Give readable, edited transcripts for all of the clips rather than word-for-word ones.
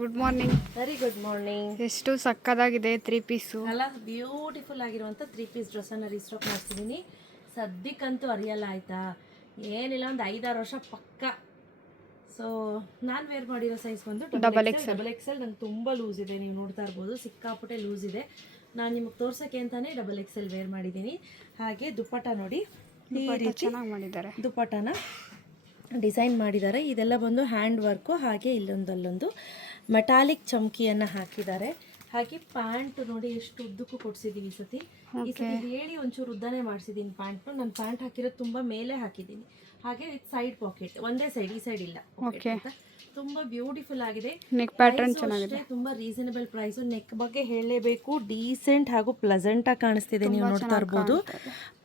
Good morning. Very good morning. ಎಷ್ಟು ಸಕ್ಕದಾಗಿದೆ 3 piece ಅಲ್ಲ, beautiful ಆಗಿರುವಂಥ 3 ಪೀಸ್ ಡ್ರೆಸ್ಸನ್ನು ರೀಸ್ಟಾಕ್ ಮಾಡ್ತಿದ್ದೀನಿ. ಸದ್ಯಕ್ಕಂತೂ ಅರಿಯಲ್ಲ ಆಯಿತಾ, ಏನಿಲ್ಲ ಒಂದು 5-6 ವರ್ಷ ಪಕ್ಕ. ಸೊ ನಾನು ವೇರ್ ಮಾಡಿರೋ ಸೈಜ್ ಬಂದು ಡಬಲ್ ಎಕ್ಸೆಲ್. ನಂಗೆ ತುಂಬ ಲೂಸ್ ಇದೆ, ನೀವು ನೋಡ್ತಾ ಇರ್ಬೋದು, ಸಿಕ್ಕಾಪಟ್ಟೆ ಲೂಸ್ ಇದೆ. ನಾನು ನಿಮಗೆ ತೋರ್ಸೋಕ್ಕೆ ಅಂತಲೇ ಡಬಲ್ ಎಕ್ಸೆಲ್ ವೇರ್ ಮಾಡಿದ್ದೀನಿ. ಹಾಗೆ ದುಪ್ಪಟ್ಟ ನೋಡಿ, ಈ ರೀತಿ ಚೆನ್ನಾಗಿ ಮಾಡಿದ್ದಾರೆ. ದುಪ್ಪಟ್ಟನ ಡಿಸೈನ್ ಮಾಡಿದ್ದಾರೆ. ಇದೆಲ್ಲ ಬಂದು ಹ್ಯಾಂಡ್ ವರ್ಕು. ಹಾಗೆ ಅಲ್ಲೊಂದು ಮೆಟಾಲಿಕ್ ಚಮಕಿಯನ್ನು ಹಾಕಿದ್ದಾರೆ. ಹಾಗೆ ಪ್ಯಾಂಟ್ ನೋಡಿ ಎಷ್ಟು ಉದ್ದಕ್ಕೂ ಕೊಡ್ಸಿದ್ದೀವಿ ಈ ಸತಿ ಹೇಳಿ ಒಂಚೂರು ಉದ್ದನೇ ಮಾಡಿಸಿದ್ದೀನಿ ಪ್ಯಾಂಟ್. ನಾನು ಪ್ಯಾಂಟ್ ಹಾಕಿರೋದು ತುಂಬ ಮೇಲೆ ಹಾಕಿದ್ದೀನಿ. ಹಾಗೆ ವಿತ್ ಸೈಡ್ ಪಾಕೆಟ್, ಒಂದೇ ಸೈಡ್, ಈ ಸೈಡ್ ಇಲ್ಲ. ತುಂಬ ಬ್ಯೂಟಿಫುಲ್ ಆಗಿದೆ. ನೆಕ್ ಪ್ಯಾಟರ್ನ್ ಚೆನ್ನಾಗಿದೆ, ತುಂಬ ರೀಸನಬಲ್ ಪ್ರೈಸ್. ನೆಕ್ ಬಗ್ಗೆ ಹೇಳಲೇಬೇಕು, ಡೀಸೆಂಟ್ ಹಾಗೂ ಪ್ಲೆಸೆಂಟ್ ಆಗಿ ಕಾಣಿಸ್ತಿದೆ. ನೀವು ನೋಡ್ತಾ ಇರ್ಬೋದು.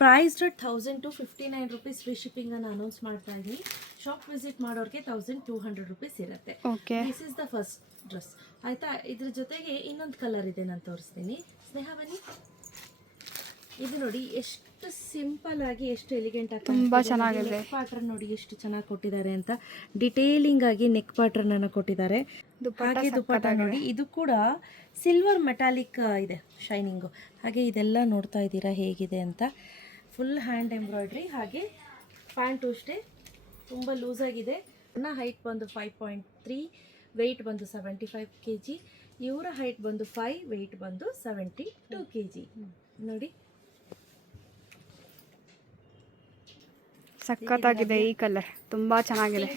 Price 1000 to 59 rupees. Free shipping ಅನ್ನು ಅನೌನ್ಸ್ ಮಾಡ್ತಾ ಇದ್ದೀನಿ. ಶಾಪ್ ವಿಸಿಟ್ ಮಾಡೋರಿಗೆ 1200 rupees ಇರುತ್ತೆ. This is the first dress ಆಯ್ತಾ. ಇದ್ರ ಜೊತೆಗೆ ಇನ್ನೊಂದು ಕಲರ್ ಇದೆ, ನಾನು ತೋರಿಸ್ತೀನಿ. ಸ್ನೇಹ ಬನ್ನಿ. ಇದು ನೋಡಿ ಎಷ್ಟು ಸಿಂಪಲ್ ಆಗಿ, ಎಷ್ಟು ಎಲಿಗೆಂಟ್ ಆಗಿ, ತುಂಬಾ ಚೆನ್ನಾಗಿದೆ. ನೆಕ್ ಪ್ಯಾಟರ್ನ್ ನೋಡಿ ಎಷ್ಟು ಚೆನ್ನಾಗಿ ಕೊಟ್ಟಿದ್ದಾರೆ ಅಂತ. ಡಿಟೇಲಿಂಗ್ ಆಗಿ ನೆಕ್ ಪ್ಯಾಟರ್ನ್ ಅನ್ನು ಕೊಟ್ಟಿದ್ದಾರೆ. ಹಾಗೆ ದುಪ್ಪಟ್ಟ ನೋಡಿ, ಇದು ಕೂಡ ಸಿಲ್ವರ್ ಮೆಟಾಲಿಕ್ ಇದೆ, ಶೈನಿಂಗು. ಹಾಗೆ ಇದೆಲ್ಲ ನೋಡ್ತಾ ಇದ್ದೀರಾ ಹೇಗಿದೆ ಅಂತ. Full hand embroidery. ಹಾಗೆ ಪ್ಯಾಂಟು ಅಷ್ಟೇ ತುಂಬ ಲೂಸ್ ಆಗಿದೆ. ನನ್ನ ಹೈಟ್ ಬಂದು 5.3, ವೆಯ್ಟ್ ಬಂದು 75 kg. ಇವರ ಹೈಟ್ ಬಂದು 5, ವೆಯ್ಟ್ ಬಂದು 72 kg. ನೋಡಿ ಸಕ್ಕತ್ತಾಗಿದೆ. ಈ ಕಲರ್ ತುಂಬಾ ಚೆನ್ನಾಗಿದೆ.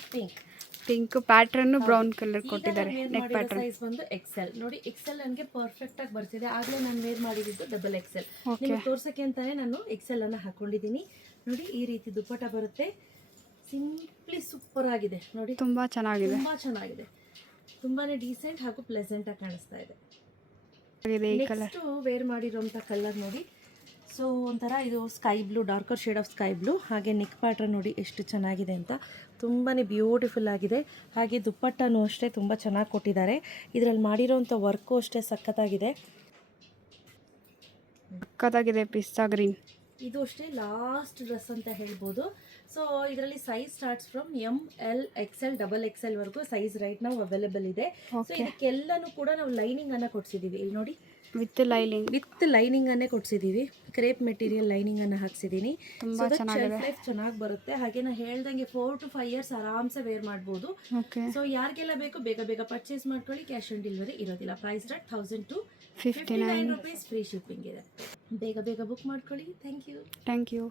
ಪಿಂಕ್ ಪ್ಯಾಟರ್ನ್, ಬ್ರೌನ್ ಕಲರ್ ಕೊಟ್ಟಿದ್ದಾರೆ. ನೆಕ್ ಪ್ಯಾಟರ್ನ್ ಸೈಜ್ ಬಂದು ಎಕ್ಸೆಲ್. ನೋಡಿ ಎಕ್ಸೆಲ್ ನನಗೆ ಪರ್ಫೆಕ್ಟ್ ಆಗಿ ಬರ್ತಿದೆ. ಆಗಲೇ ನಾನು ವೇರ್ ಮಾಡಿದ್ದು ಡಬಲ್ ಎಕ್ಸೆಲ್. ನಿಮಗೆ ತೋರ್ಸಕ್ಕೆ ಅಂತಾನೆ ನಾನು ಎಕ್ಸೆಲ್ ಅನ್ನು ಹಾಕೊಂಡಿದ್ದೀನಿ. ನೋಡಿ ಈ ರೀತಿ ದುಪ್ಪಟ್ಟ ಬರುತ್ತೆ. ಸಿಂಪ್ಲಿ ಸೂಪರ್ ಆಗಿದೆ ನೋಡಿ, ತುಂಬಾ ಚೆನ್ನಾಗಿದೆ. ತುಂಬಾನೇ ಡೀಸೆಂಟ್ ಹಾಗೂ ಪ್ಲೆಸೆಂಟ್ ಆಗಿ ಕಾಣಿಸ್ತಾ ಇದೆ. ನೆಕ್ಸ್ಟ್ ವೇರ್ ಮಾಡಿರೋಂಥ ಕಲರ್ ನೋಡಿ. ಸೊ ಒಂಥರ ಇದು sky blue, darker shade of sky blue. ಹಾಗೆ ನೆಕ್ ಪ್ಯಾಟರ್ನ್ ನೋಡಿ ಎಷ್ಟು ಚೆನ್ನಾಗಿದೆ ಅಂತ, ತುಂಬಾ ಬ್ಯೂಟಿಫುಲ್ ಆಗಿದೆ. ಹಾಗೆ ದುಪ್ಪಟ್ಟನೂ ಅಷ್ಟೇ ತುಂಬ ಚೆನ್ನಾಗಿ ಕೊಟ್ಟಿದ್ದಾರೆ. ಇದರಲ್ಲಿ ಮಾಡಿರೋಂಥ ವರ್ಕು ಅಷ್ಟೇ ಸಖತ್ತಾಗಿದೆ. ಪಿಸ್ತಾ ಗ್ರೀನ್. ಇದು ಅಷ್ಟೇ ಲಾಸ್ಟ್ ಡ್ರೆಸ್ ಅಂತ ಹೇಳ್ಬೋದು. ಸೊ ಇದರಲ್ಲಿ size starts from ML, XL, double XL ವರೆಗೂ ಸೈಜ್ ರೈಟ್ ನಾವು ಅವೈಲೇಬಲ್ ಇದೆ. ಸೊ ಇದಕ್ಕೆಲ್ಲನೂ ಕೂಡ ನಾವು ಲೈನಿಂಗ್ ಅನ್ನ ಕೊಡ್ಸಿದೀವಿ. ಇಲ್ಲಿ ನೋಡಿ, ವಿತ್ ಲೈನಿಂಗ್ ಅನ್ನೇ ಕೊಡ್ಸಿದೀವಿ. ಕ್ರೇಪ್ ಮೆಟೀರಿಯಲ್ ಲೈನಿಂಗ್ ಅನ್ನ ಹಾಕ್ಸಿದೀನಿ. ಚೆನ್ನಾಗಿ ಬರುತ್ತೆ. ಹಾಗೆ ನಾ ಹೇಳ್ದಂಗೆ 4 to 5 years ಆರಾಮ್ಸೆ ವೇರ್ ಮಾಡ್ಬೋದು. ಸೊ ಯಾರಿಗೆಲ್ಲ ಬೇಕು ಬೇಗ ಬೇಗ ಪರ್ಚೇಸ್ ಮಾಡ್ಕೊಳ್ಳಿ. ಕ್ಯಾಶ್ ಆನ್ ಡೆಲಿವರಿ ಇರೋದಿಲ್ಲ. Price 1000 to 59 rupees. Free shipping ಇದೆ. ಬೇಗ ಬೇಗ ಬುಕ್ ಮಾಡ್ಕೊಳ್ಳಿ. Thank you.